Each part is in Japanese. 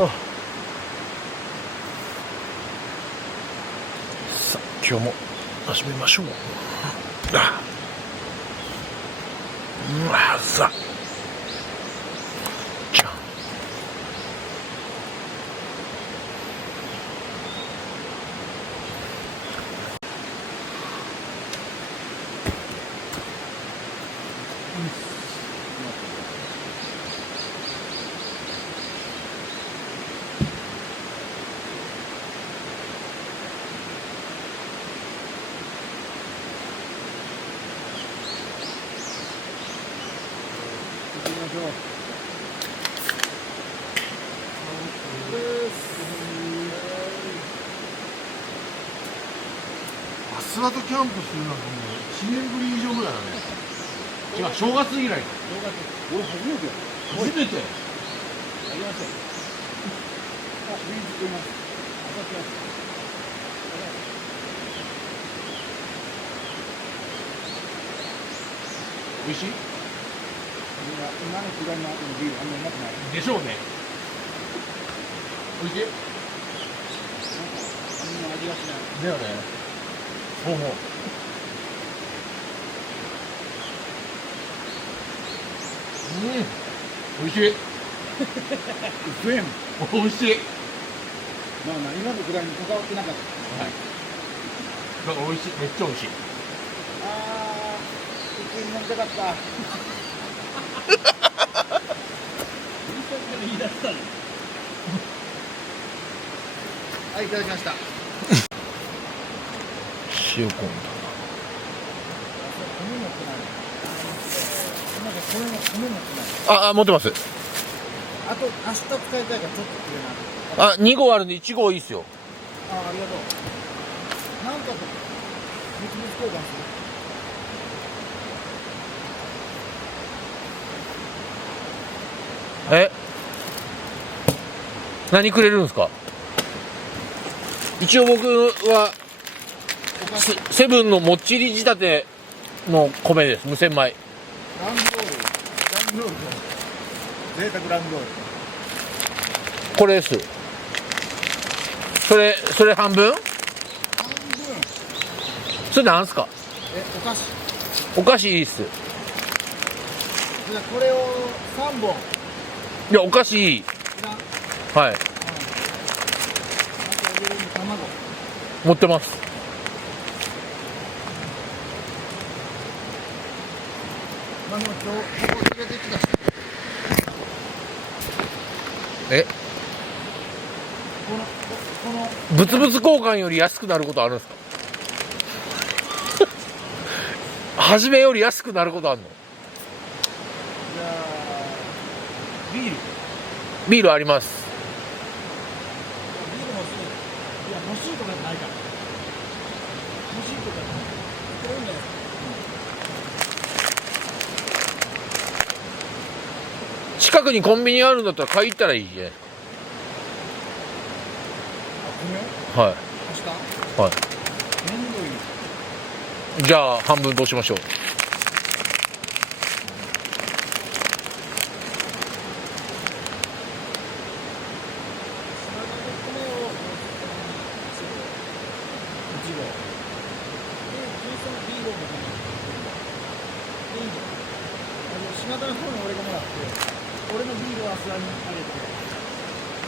あ、さあ今日も始めましょう。あ、さあじゃん。アスファルトキャンプするのはもう1年ぶり以上ぐらいだね。違う、正月以来。俺初めてや。初めて。ありがとう。あ、水作ります。当たってます。美味しい？今の時代の後のビールあんまうまくない。でしょうね。美味しい？なんかあんま味がしない。だよね。ほうほう。美味しい。嘘やん。美味しい。まあまあ今の時代に関わってなかった。はい。なんか美味しい。めっちゃ美味しい。ああ、一気に飲みたかった。言い出したの。はい、いただきました。塩昆布。あ、持ってます。あと明日使いたいからちょっとくれな。あ、2号あるんで1号いいっすよ。ありがとう。なんかと別々交換する。何くれるんですか？一応僕はセブンのもっちり仕立ての米です。無洗米。ラングロール贅沢ラングロール。これです。それ半分？半分。それなんすか？お菓子。お菓子いいっす。じゃあこれを3本。いや、お菓子いい。はい。あとおに卵。持ってます。まあ、今日連れてきた。この物々交換より安くなることあるんですか？初めより安くなることあるの？じゃあビール。ビールあります。ビール欲しい。いや、欲しいとかないから。欲しいとかない。これいいんじゃないですか。近くにコンビニあるんだったら買い行ったらいいじゃないですか。はい。明日はめんどい。い。じゃあ半分どうしましょう。島田の方に俺がもらって、俺のビールをアスラにあげて、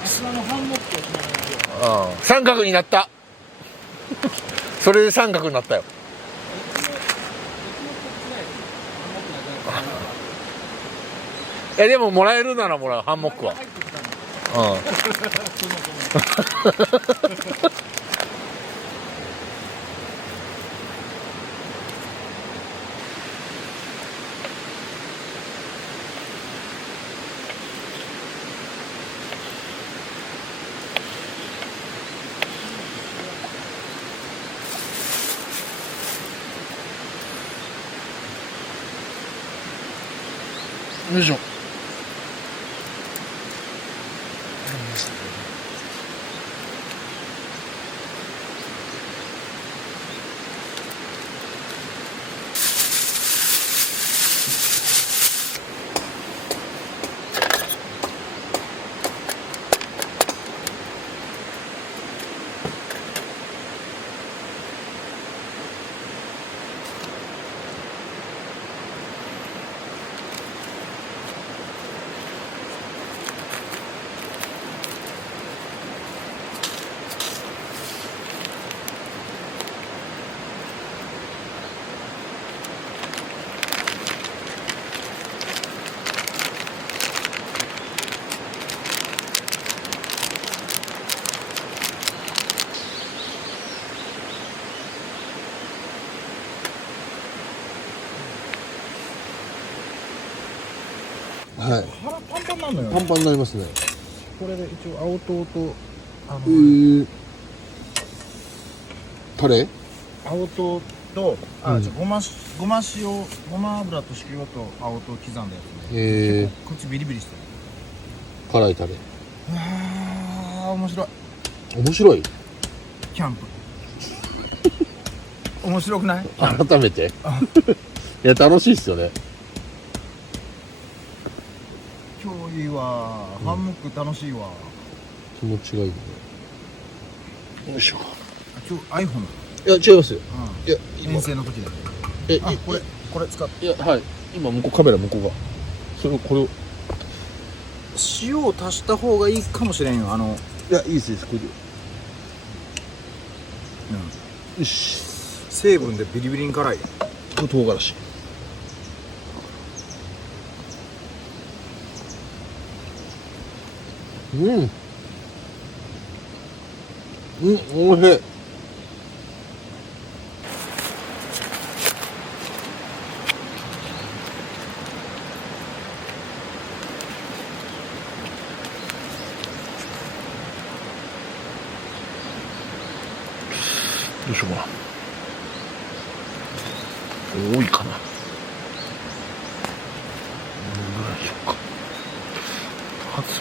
アスラのハンモックを島田にあげよう。ああ、三角になった。それで三角になったよ。いやでももらえるならもらう。ハンモックは。よいしょ。はい腹パンパンなのよ。パンパンになりますね。これで一応青唐とタレ青唐とごま塩、ごま油と塩と青唐刻んだやつね。結構口ビリビリしてる。辛いタレ。面白い。面白い。キャンプ面白くない？改めていや楽しいっすよね。今日いいわ。ハンモック楽しいわ。気持ちがいいね。よいしょ。今日 iPhone。いや違いますよ。いや遠征の時だよ。これ使って。いやはい今向こうカメラ向こうがこれを塩を足した方がいいかもしれんよ。いやいいですこれで。よし。成分でビリビリに辛い。唐辛子。おいしい。どうしようかな。多いかな。どれぐらいしようか。初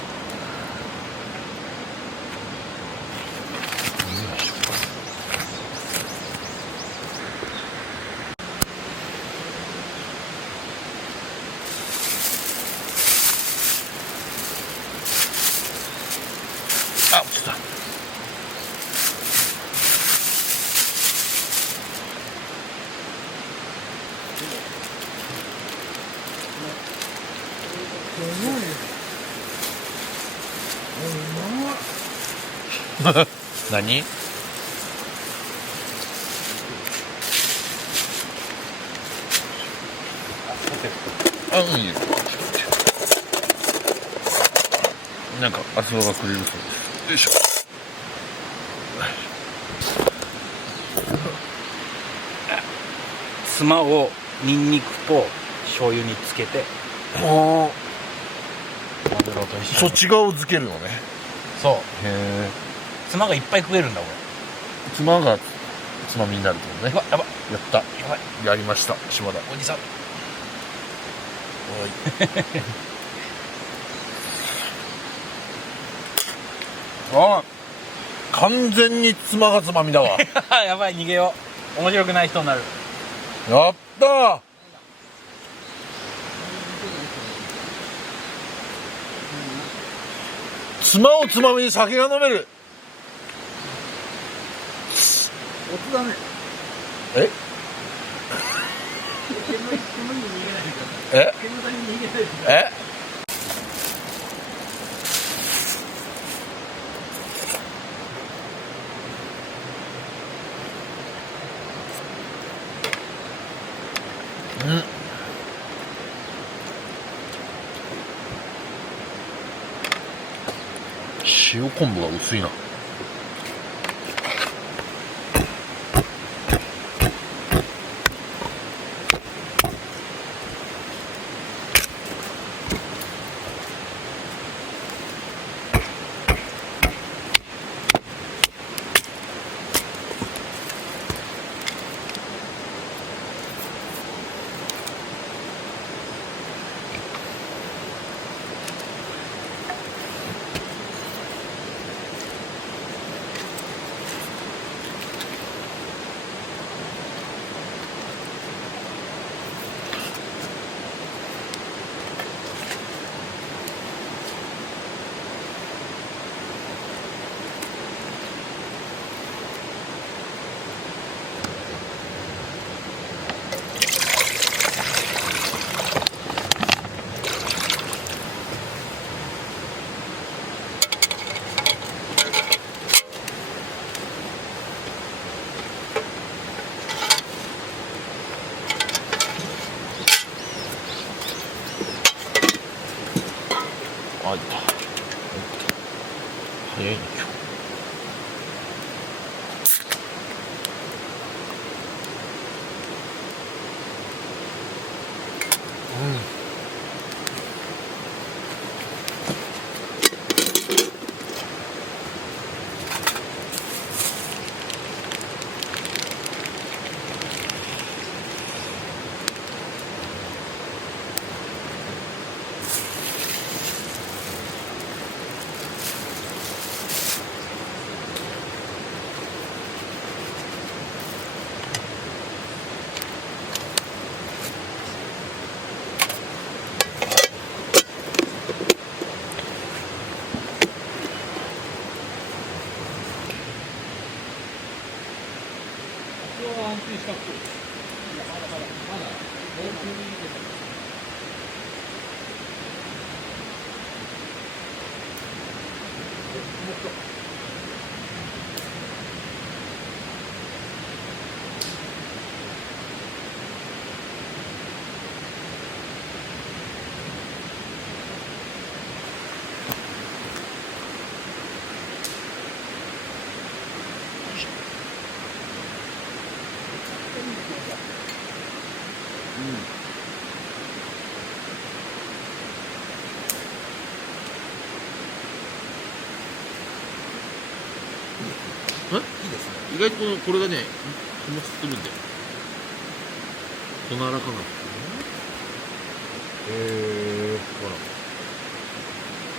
あ、落ちた。何？いいよ。なんかアスバがくれるそうです。よいしょ。つまをニンニクと醤油につけてあマグロと一緒にそっち側を漬けるのね。そうへえ。つまがいっぱい食えるんだこつまがつまみになるってことね。れ。やばやった。やばいやりました島田。おじさんあ完全につまがつまみだわ。やばい逃げよう。面白くない人になる。やったー。つまをつまみに酒が飲める。おつだね。えええ塩昆布が薄いな。あ、いった。早いな今日。は安定したっぽい。いやまだまだまだオープンに出てます。もっと意外とこれがね、日持ちするんだよ。こならかな。ほら。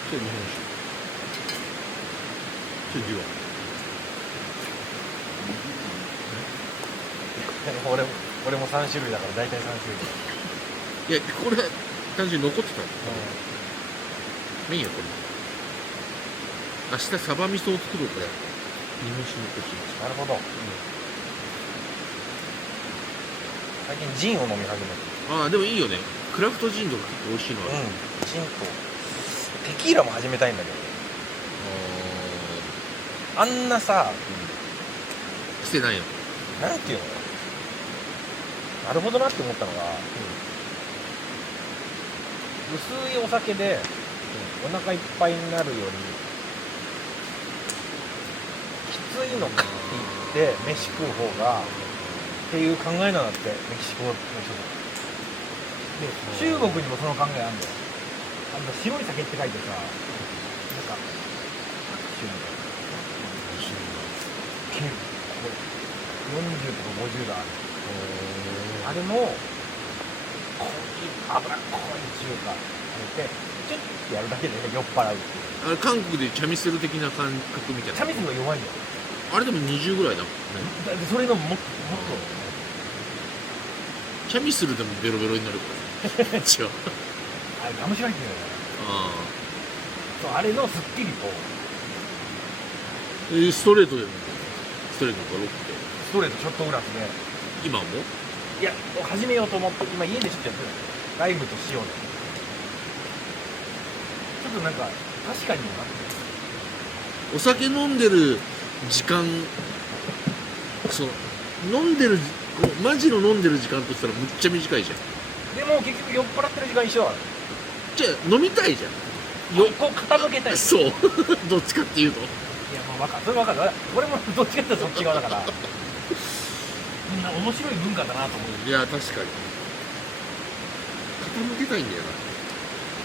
それ日本酒。それジワ。俺も3種類だから大体3種類。いや、これ単純に残ってたの。メインやこれ。明日サバ味噌を作ろうから。日本酒残します。なるほど。最近ジンを飲み始めた。ああ、でもいいよね。クラフトジンとか結構美味しいのある。ジンとテキーラも始めたいんだけど、あんなさ、癖ないよ。なんていうの、なるほどなって思ったのが、薄いお酒でお腹いっぱいになるよりきついのかって言って飯食う方がっていう考えなんだって、メキシコの人で、中国にもその考えあるんだよ。白い酒って書いてさ、なんか白みたいな結構40とか50度ある。あれも濃い脂っこい中華入れてチュッてやるだけで酔っ払うっていう。あれ韓国でチャミスル的な感覚みたいな。チャミスルが弱いんだよ。あれでも20ぐらいだもんね。だってそれのもっとチャミスルでもベロベロになるから。違う。あれガムシ入ってるよね。あそう、あれのすっきりとあ。ストレートでもストレートとかロックで。ストレートショットグラスで、今もいや始めようと思って今家でちょっとやってる。ライムと塩でちょっとなんか確かにな。お酒飲んでる時間、そう飲んでるマジの飲んでる時間としたらむっちゃ短いじゃん。でも結局酔っ払ってる時間一緒だから。じゃあ飲みたいじゃん。こう傾けたい。そうどっちかっていうと。いやまあ分かる、それ分かる。俺もどっちかっていうとそっち側だからみんな面白い文化だなと思う。いや確かに傾けたいんだよな。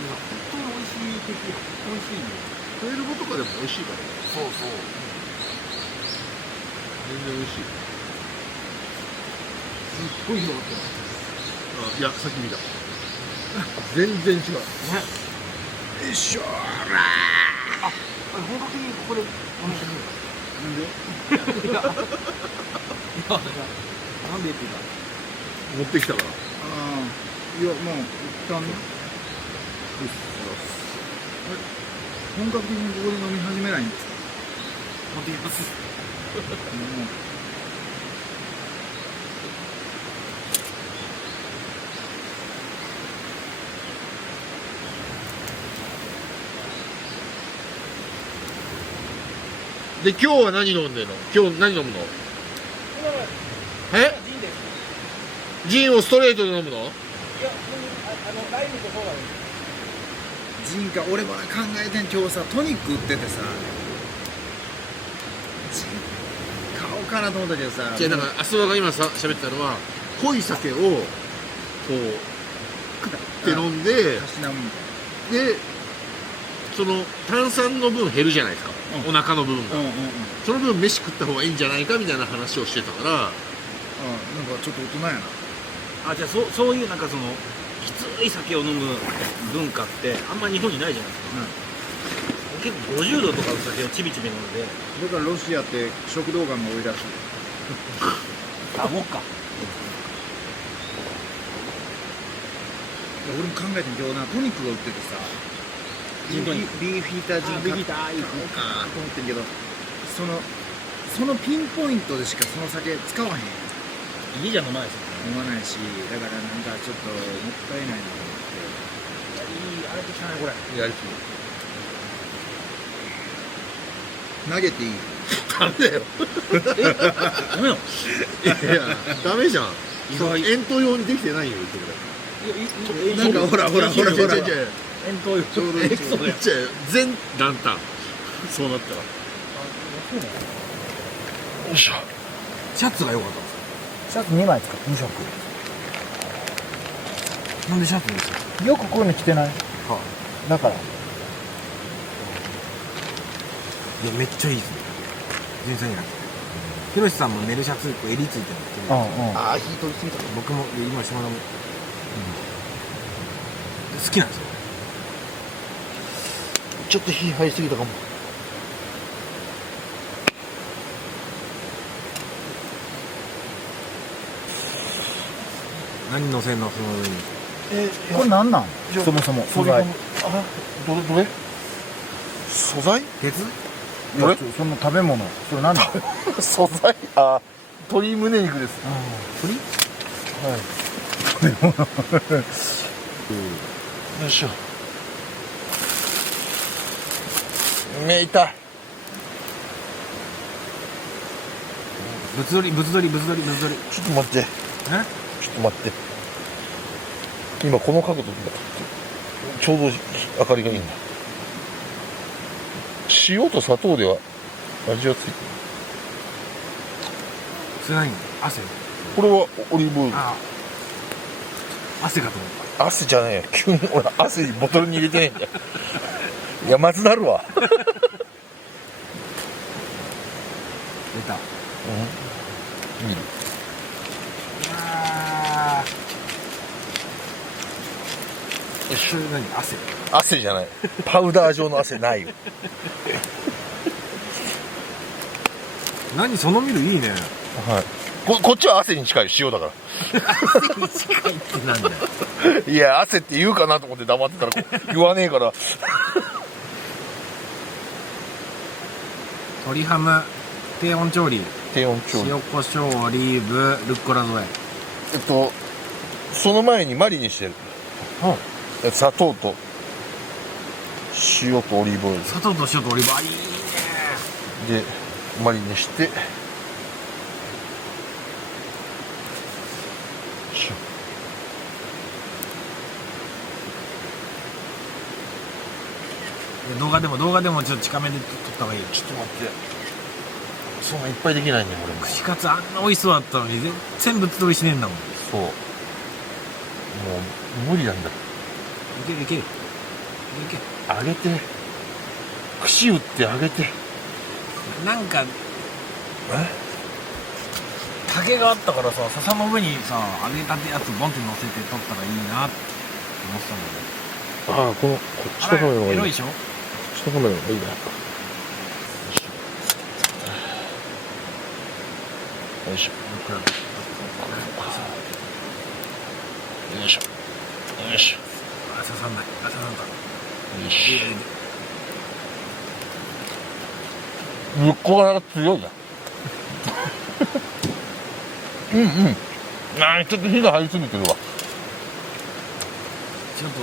本当に美味しい美味しいんだよ。トイレボとかでも美味しいからね。そうそう。全然美味しい。すっごい広がってます。あ、いやさっき見た。全然違う。ね。よいしょーらあ、本格的にここでお店に。なんで？いや、なんでっていうか。持ってきたから。ああ、いや、まあ、一旦ね。本格的にここで飲み始めないんですか？持ってきます。で今日は何飲んでんの？今日何飲むの？え？ジンです。ジンをストレートで飲むの？いや、ライムとそうだよ。ジンか、俺も考えてん、今日さ、トニック売っててさ、ジン買おうかなと思ったけどさ、じゃあだからアスワが今さ喋ったのは濃い酒をこう食って飲んで、たしなむみたいでその炭酸の分減るじゃないですか、お腹の部分が、な。その分飯食った方がいいんじゃないかみたいな話をしてたから、なんかちょっと大人やな。あ、じゃあそういうなんかそのきつい酒を飲む文化ってあんまり日本にないじゃないですか、結構50度とかの酒をちびちび飲んで。だからロシアって食道がんが多いらしい。あ、もっか。俺も考えてん、今日な、トニックが売っててさ、ジントニッビーフヒータージンビーフヒーター買おうかなと思ってんけど、そのピンポイントでしかその酒使わへん。いいじゃん飲まないですよ。飲まないし、だからなんかちょっともったいないなと思って。いい、あれできたね、これ。やりす投げていい？ぎダメだよダメよ。いやダメじゃん意外遠投用にできてないよそれなんかほらほらほらほら。違う違う違う遠投よ。ちょうどいい。そうだよ全ランタンそうなったらよいしょ。シャツが良かったんですシャツ2枚使って2色。か？なんでシャツですか？よくこういうの着てない？だから。いや、めっちゃいいですね。全然いいな。ひろしさんも寝るシャツ、襟ついてるの。あああ火取りすぎた僕も、今、島田も、好きなんですよ。ちょっと火入りすぎたかも何乗せんの、その上に。これなんなん？そもそも素材。あどれ素材鉄？いやその食べ物。それなんだ？素材あ鶏胸肉です鳥？よいしょ目痛い物撮り。ちょっと待ってえ？ちょっと待って今この角度でちょうど明かりがいいんだ塩と砂糖では味がついてるそれ何？汗？これはオリーブオイルああ。汗かと思った。汗じゃねえよ急に俺汗ボトルに入れてないんだよいやまずなるわ出た。見るそれ何？汗？汗じゃないパウダー状の汗ないよ何そのミルいいね。はいこっちは汗に近い塩だか汗に近いってなんだよ。らいや汗って言うかなと思って黙ってたら言わねえから鶏ハム、低温調理、低温調理塩コショウ、オリーブ、ルッコラ添え。その前にマリネしてる砂糖と塩とオリーブオイル砂糖と塩とオリーブ、あ、いいね。でマリネして動画でもちょっと近めで撮った方がいいよ。ちょっと待ってそんないっぱいできないねこれも串カツあんな美味しそうだったのに全部取りしねえんだもん。いそうもう無理なんだけるいけるいけ揚げて串打って揚げてなんか竹があったからさ、笹の上にさ揚げたてやつボンって乗せて撮ったらいいなって思ってたんだけど。ああこっちのカメラの方がいいこエロいでしょ。っちのカメラの方がいいなよいしょよいしょよいしょあ、刺さんない。あ、刺さんだ。よし向こう側が強いなちょっと火が入りすぎてるわちょっと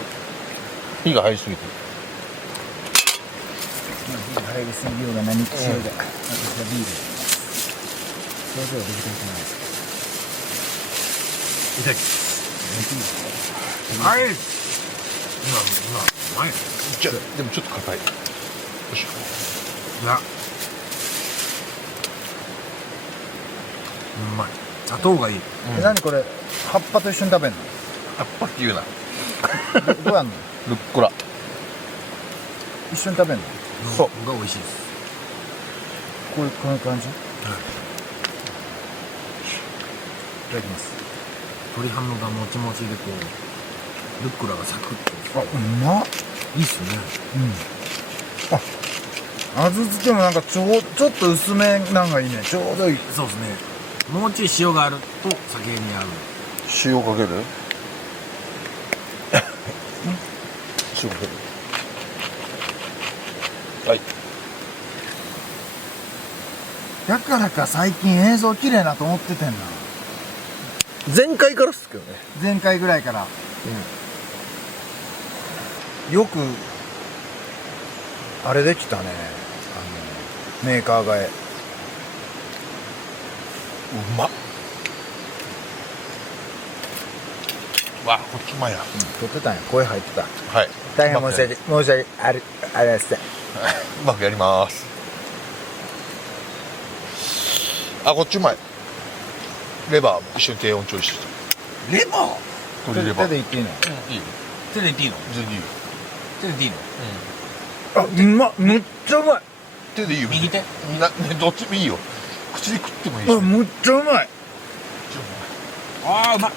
火が入りすぎてる火が入りすぎようが何しようが、私はビール。それではできたくないです。いただきます。はい。うまい。じゃでもちょっと硬いよいしょいや、うまい。砂糖がいい。何これ、葉っぱと一緒に食べんの？葉っぱっていうなどうやんの？ルッコラ一緒に食べんの？そうが美味しいです。こういう感じ？いただきます。鶏ハムがもちもちでこうルッコラがサクッと。あ、うまっ。いいっすね。味付けもなんかちょっと薄めなんがいいね。ちょうどいい。そうですね。もうちょい塩があると酒に合う。塩かける塩かけるはいだからか最近映像綺麗なと思っててんな。前回からっすけどね。前回ぐらいから、よくあれできたね、メーカー替え。うまっ。わ、こっちうまいな。撮ってたんや、声入ってた。はい。大変申し訳ありません。うまくやります。あ、こっちうまい。レバーも一緒に低温調理してレバーた。鶏レバー。手でいっていいの？いいよ。手でいっていいの？全然いいよ。手でいいの？あ、うまっ、めっちゃうまい。手でいいよ。右手？ね、どっちもいいよ。口で食ってもいいし。あ、めっちゃうまい。ああうまい。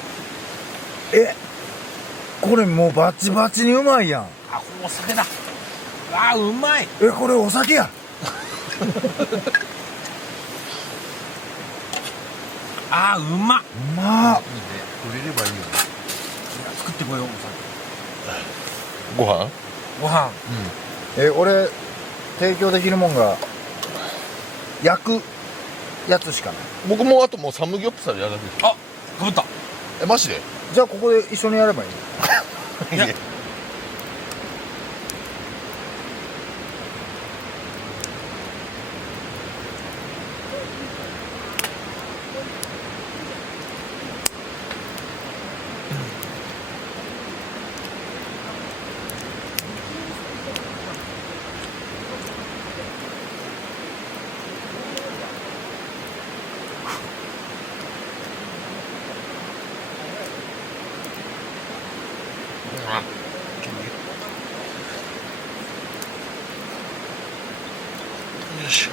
これもうバチバチにうまいやん。あ、これお酒だ。ああうまい。これお酒や。ああうまっ。うまっ。鶏レバーいいよね。作ってこようお酒。ご飯？ご飯。俺提供できるもんが焼くやつしかない。僕もあともうサムギョプサルやるだけです。あ、かぶった。マジで？じゃあここで一緒にやればいい。いやよいしょ。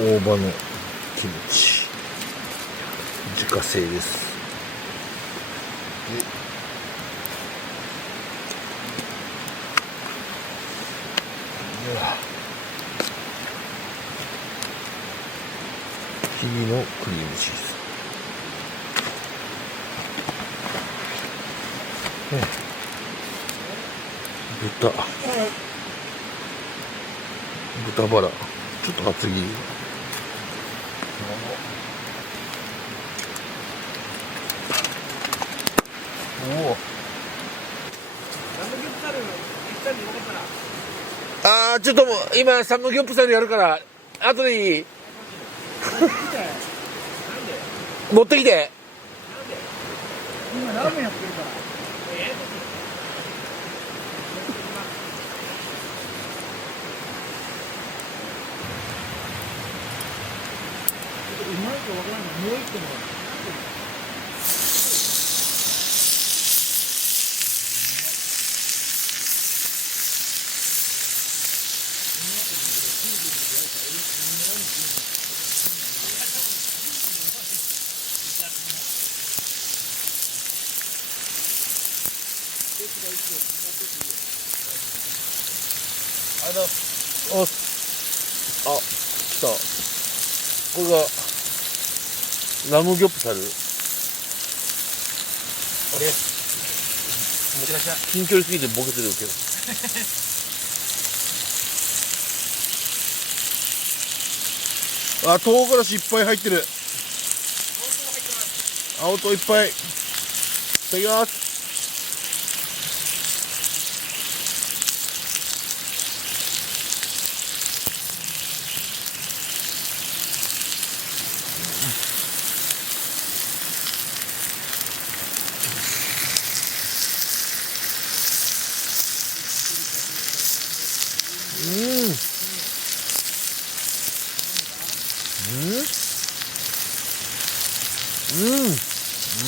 大葉のキムチ自家製です。日々のクリームチーズ、豚バラちょっと厚切り。ちょっともう今サムギョプサルやるから後でいい？持ってきて。今ラーメンやってるから。うまいかわからんのもう一個も。あ、来た。これがラムギョプサル。近距離すぎてボケてるけど。あ、唐辛子いっぱい入ってる。青唐いっぱい。いただきます。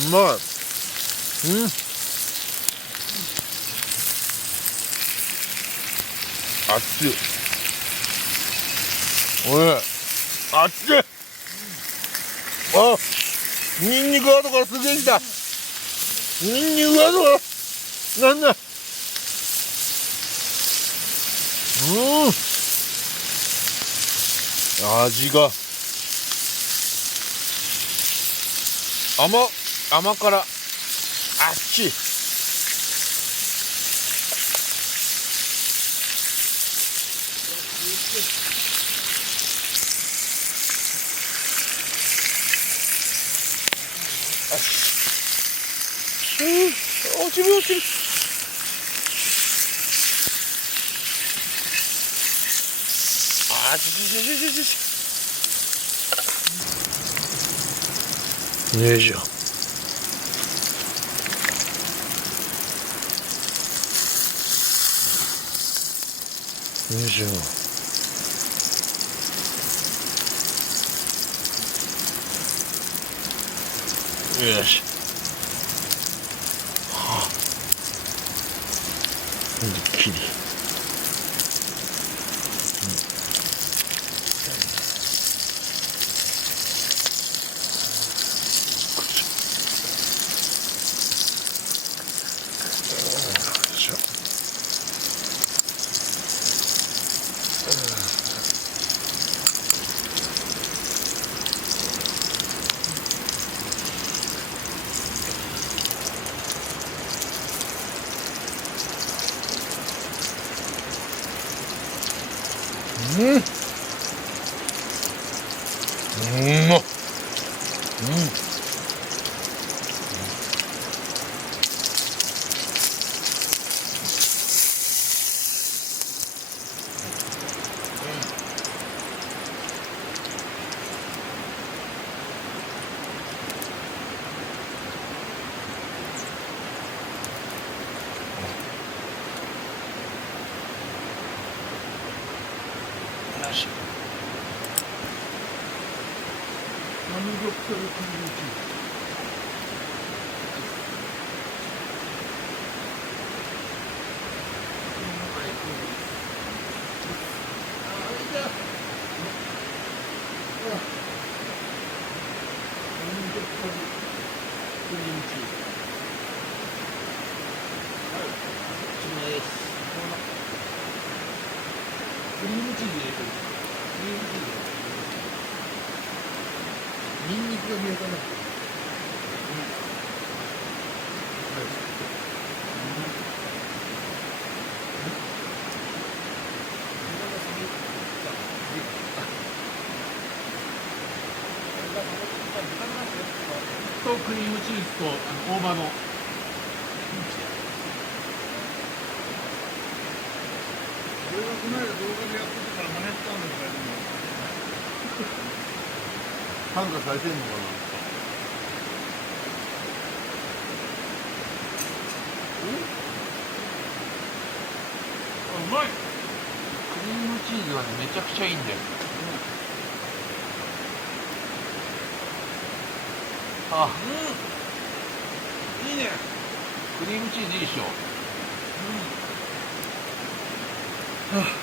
うまい。熱い。おい、熱い。あ、ニンニク後からすげえきた。ニンニク後からなんだ。味が甘辛あっち。落ちる落ちる。あちちちちちち。よいしょ。よいしょ。よし。はあ。一気に。クリームチーズ入れてる。クリームチーズ。ニンニクが入れたな。とクリームチーズと大葉の。俺がこの間動画でやってたから真似したんだけど、感化されてんのかな。うまい。クリームチーズがね、めちゃくちゃいいんだよ。あ、いいね。クリームチーズいいでしょ。うん。